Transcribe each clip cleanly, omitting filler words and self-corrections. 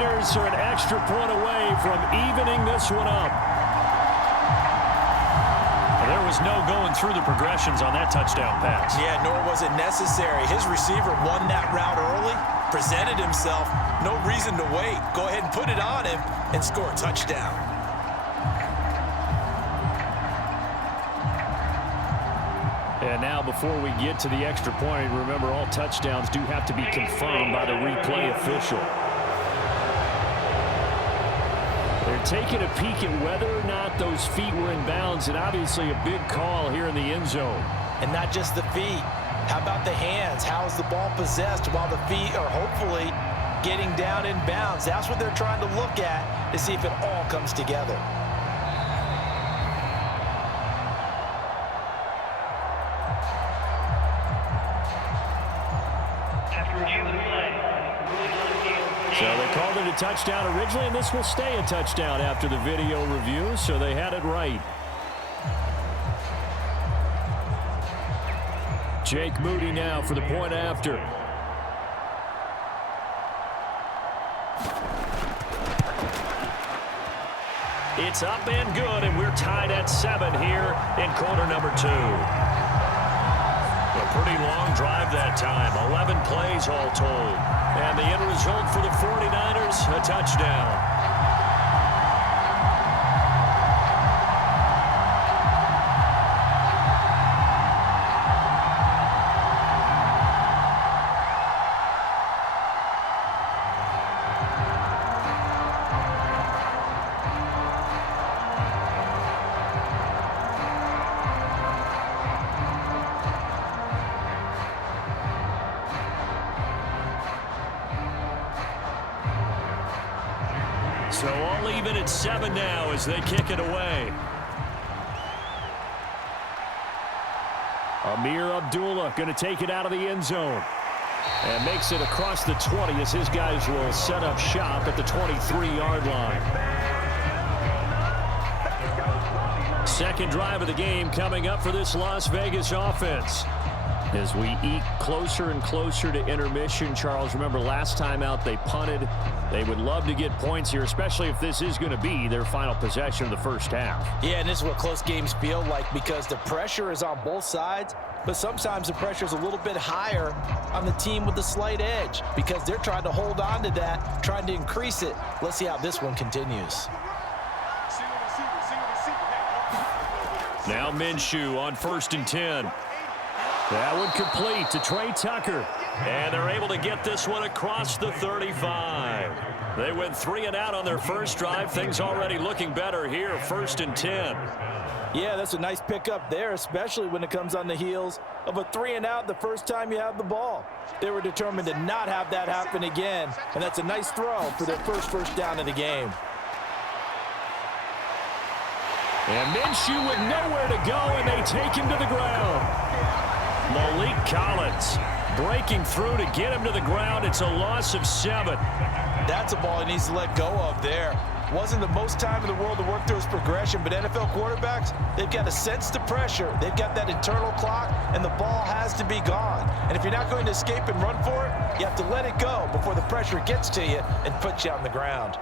49ers are an extra point away from evening this one up. There was no going through the progressions on that touchdown pass. Yeah, nor was it necessary. His receiver won that route early, presented himself. No reason to wait. Go ahead and put it on him and score a touchdown. And now before we get to the extra point, remember all touchdowns do have to be confirmed by the replay official. They're taking a peek at whether or not those feet were in bounds, and obviously a big call here in the end zone. And not just the feet. How about the hands? How is the ball possessed while the feet are hopefully getting down in bounds? That's what they're trying to look at to see if it all comes together. So they called it a touchdown originally, and this will stay a touchdown after the video review, so they had it right. Jake Moody now for the point after. It's up and good, and we're tied at 7 here in quarter number 2. A pretty long drive that time, 11 plays all told. And the end result for the 49ers, a touchdown. So all even at 7 now as they kick it away. Amir Abdullah going to take it out of the end zone. And makes it across the 20 as his guys will set up shop at the 23-yard line. Second drive of the game coming up for this Las Vegas offense. As we eke closer and closer to intermission, Charles, remember last time out they punted. They would love to get points here, especially if this is going to be their final possession of the first half. Yeah, and this is what close games feel like because the pressure is on both sides, but sometimes the pressure is a little bit higher on the team with the slight edge because they're trying to hold on to that, trying to increase it. Let's see how this one continues. Now Minshew on 1st and 10. That one complete to Trey Tucker. And they're able to get this one across the 35. They went 3 and out on their first drive. Things already looking better here, 1st and 10. Yeah, that's a nice pickup there, especially when it comes on the heels of a 3 and out the first time you have the ball. They were determined to not have that happen again, and that's a nice throw for their first down of the game. And Minshew with nowhere to go, and they take him to the ground. Malik Collins breaking through to get him to the ground. It's a loss of 7. That's a ball he needs to let go of there. Wasn't the most time in the world to work through his progression, but NFL quarterbacks, they've got to sense the pressure. They've got that internal clock, and the ball has to be gone. And if you're not going to escape and run for it, you have to let it go before the pressure gets to you and puts you on the ground.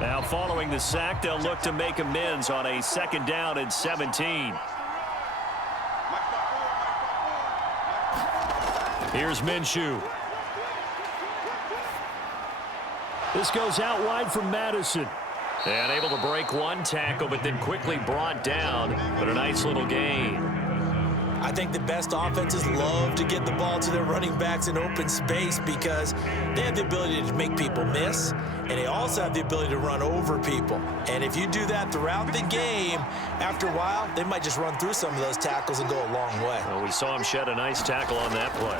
Now following the sack, they'll look to make amends on a 2nd down and 17. Here's Minshew. This goes out wide from Madison. And able to break one tackle, but then quickly brought down. But a nice little gain. I think the best offenses love to get the ball to their running backs in open space because they have the ability to make people miss, and they also have the ability to run over people. And if you do that throughout the game, after a while, they might just run through some of those tackles and go a long way. Well, we saw him shed a nice tackle on that play.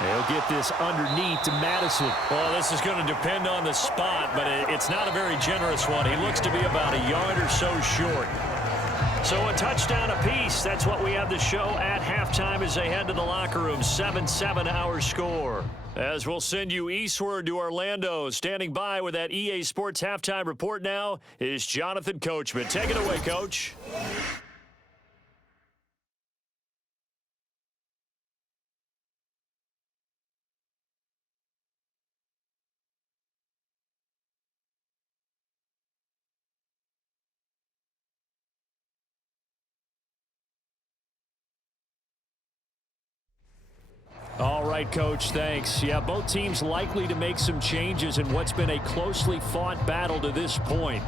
They'll get this underneath to Madison. Well, this is going to depend on the spot, but it's not a very generous one. He looks to be about a yard or so short. So a touchdown apiece. That's what we have to show at halftime as they head to the locker room. 7-7 our score. As we'll send you eastward to Orlando. Standing by with that EA Sports halftime report now is Jonathan Coachman. Take it away, Coach. All right, Coach, thanks. Yeah, both teams likely to make some changes in what's been a closely fought battle to this point.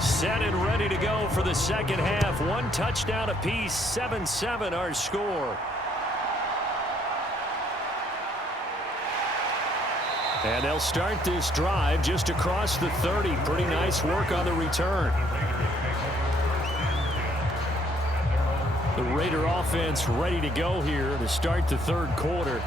Set and ready to go for the second half. One touchdown apiece, 7-7 our score. And they'll start this drive just across the 30. Pretty nice work on the return. The Raider offense ready to go here to start the third quarter.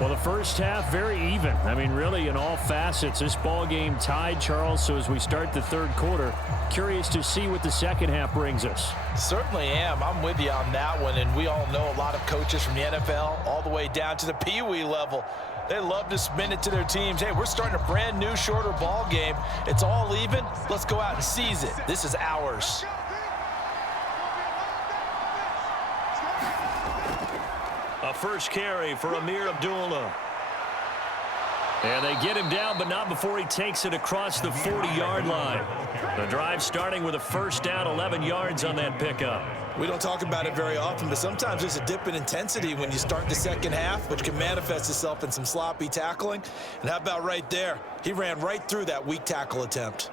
Well, the first half, very even. I mean, really, in all facets, this ball game tied, Charles. So as we start the third quarter, curious to see what the second half brings us. Certainly am. I'm with you on that one. And we all know a lot of coaches from the NFL all the way down to the Pee Wee level. They love to spin it to their teams. Hey, we're starting a brand new, shorter ball game. It's all even. Let's go out and seize it. This is ours. A first carry for Amir Abdullah. And they get him down, but not before he takes it across the 40-yard line. The drive starting with a first down, 11 yards on that pickup. We don't talk about it very often, but sometimes there's a dip in intensity when you start the second half, which can manifest itself in some sloppy tackling. And how about right there? He ran right through that weak tackle attempt.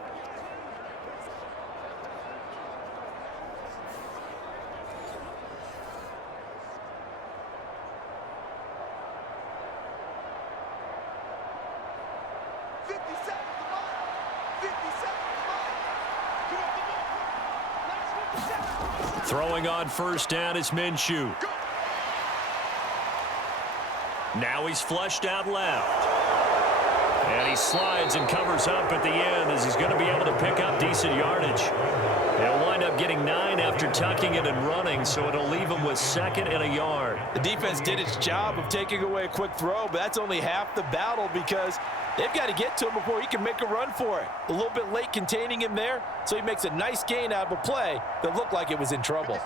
Throwing on first down is Minshew. Now he's flushed out left. And he slides and covers up at the end as he's going to be able to pick up decent yardage. He'll wind up getting 9 after tucking it and running, so it'll leave him with 2nd and a yard. The defense did its job of taking away a quick throw, but that's only half the battle because they've got to get to him before he can make a run for it. A little bit late containing him there, so he makes a nice gain out of a play that looked like it was in trouble.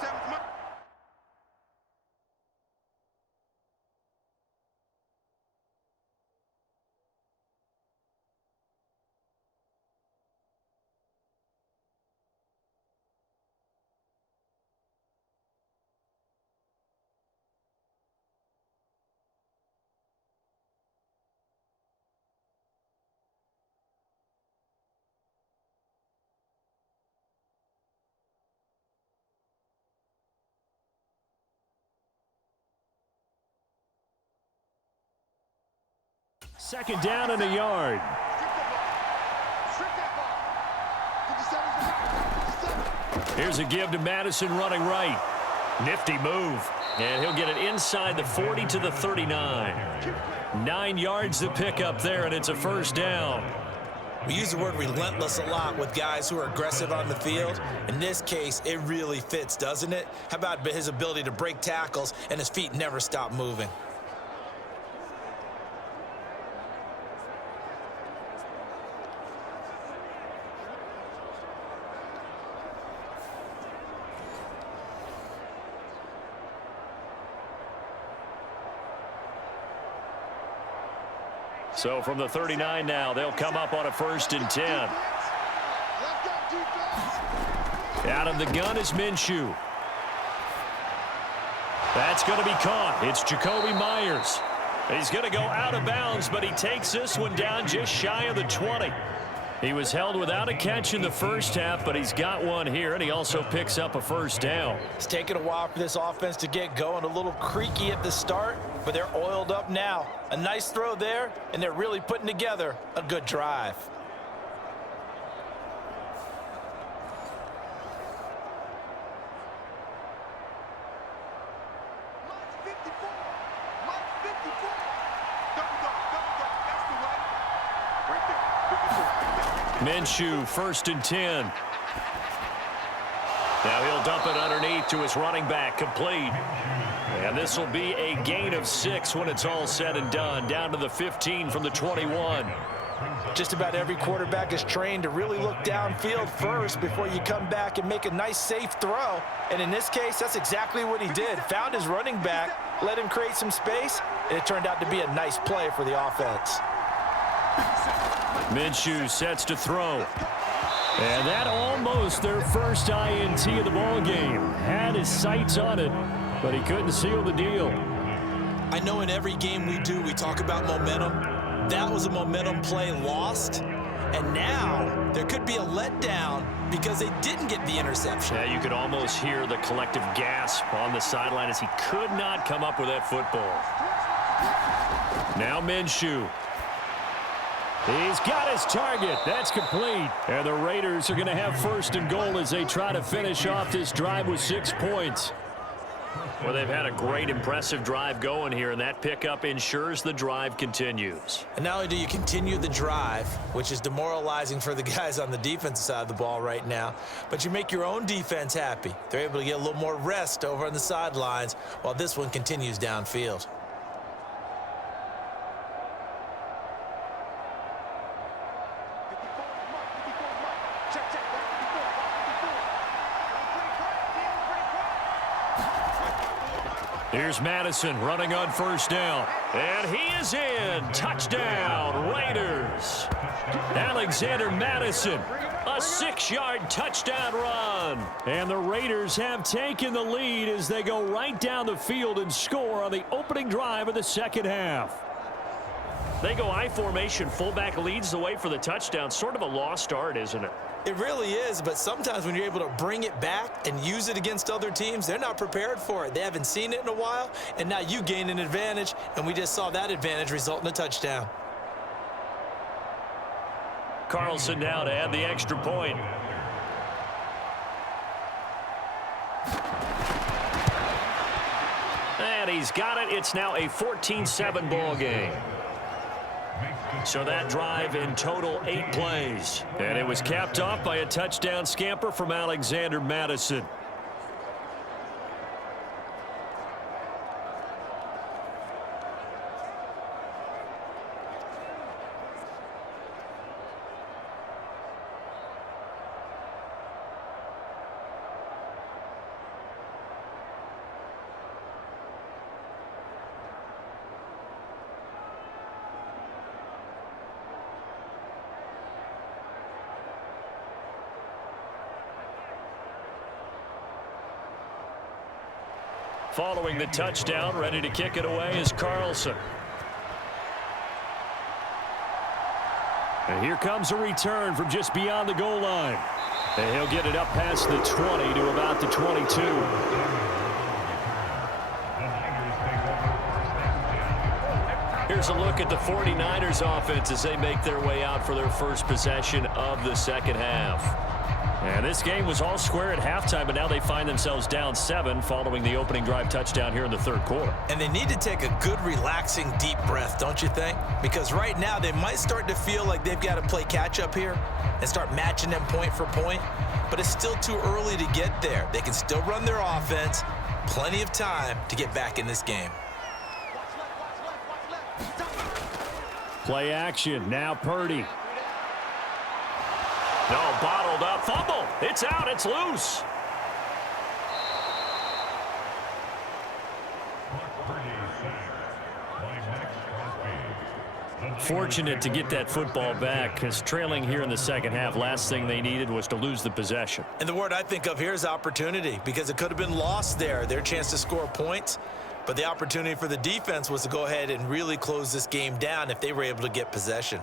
Second down and a yard. Here's a give to Madison running right. Nifty move. And he'll get it inside the 40 to the 39. 9 yards to pick up there, and it's a first down. We use the word relentless a lot with guys who are aggressive on the field. In this case, it really fits, doesn't it? How about his ability to break tackles and his feet never stop moving? So from the 39 now, they'll come up on a 1st and 10. Out of the gun is Minshew. That's going to be caught. It's Jacoby Myers. He's going to go out of bounds, but he takes this one down just shy of the 20. He was held without a catch in the first half, but he's got one here, and he also picks up a first down. It's taken a while for this offense to get going. A little creaky at the start, but they're oiled up now. A nice throw there, and they're really putting together a good drive. Minshew, 1st and 10. Now he'll dump it underneath to his running back, complete. And this will be a gain of 6 when it's all said and done, down to the 15 from the 21. Just about every quarterback is trained to really look downfield first before you come back and make a nice, safe throw. And in this case, that's exactly what he did. Found his running back, let him create some space, and it turned out to be a nice play for the offense. Minshew sets to throw. And that almost their first INT of the ball game. Had his sights on it, but he couldn't seal the deal. I know in every game we do, we talk about momentum. That was a momentum play lost. And now there could be a letdown because they didn't get the interception. Yeah, you could almost hear the collective gasp on the sideline as he could not come up with that football. Now Minshew. He's got his target. That's complete. And the Raiders are going to have 1st and goal as they try to finish off this drive with 6 points. Well, they've had a great, impressive drive going here, and that pickup ensures the drive continues. And not only do you continue the drive, which is demoralizing for the guys on the defensive side of the ball right now, but you make your own defense happy. They're able to get a little more rest over on the sidelines while this one continues downfield. Here's Madison running on 1st down. And he is in. Touchdown, Raiders. Alexander Madison, a 6-yard touchdown run. And the Raiders have taken the lead as they go right down the field and score on the opening drive of the second half. They go I formation. Fullback leads the way for the touchdown. Sort of a lost art, isn't it? It really is, but sometimes when you're able to bring it back and use it against other teams, they're not prepared for it. They haven't seen it in a while, and now you gain an advantage, and we just saw that advantage result in a touchdown. Carlson now to add the extra point. And he's got it. It's now a 14-7 ball game. So that drive in total 8 plays. And it was capped off by a touchdown scamper from Alexander Madison. Following the touchdown, ready to kick it away is Carlson. And here comes a return from just beyond the goal line. And he'll get it up past the 20 to about the 22. Here's a look at the 49ers offense as they make their way out for their first possession of the second half. And this game was all square at halftime, but now they find themselves down 7 following the opening drive touchdown here in the third quarter. And they need to take a good, relaxing, deep breath, don't you think? Because right now they might start to feel like they've got to play catch-up here and start matching them point for point. But it's still too early to get there. They can still run their offense. Plenty of time to get back in this game. Play action. Now Purdy. No, bottled up. Fumble. It's out. It's loose. Fortunate to get that football back because trailing here in the second half, last thing they needed was to lose the possession. And the word I think of here is opportunity because it could have been lost there. Their chance to score points. But the opportunity for the defense was to go ahead and really close this game down if they were able to get possession.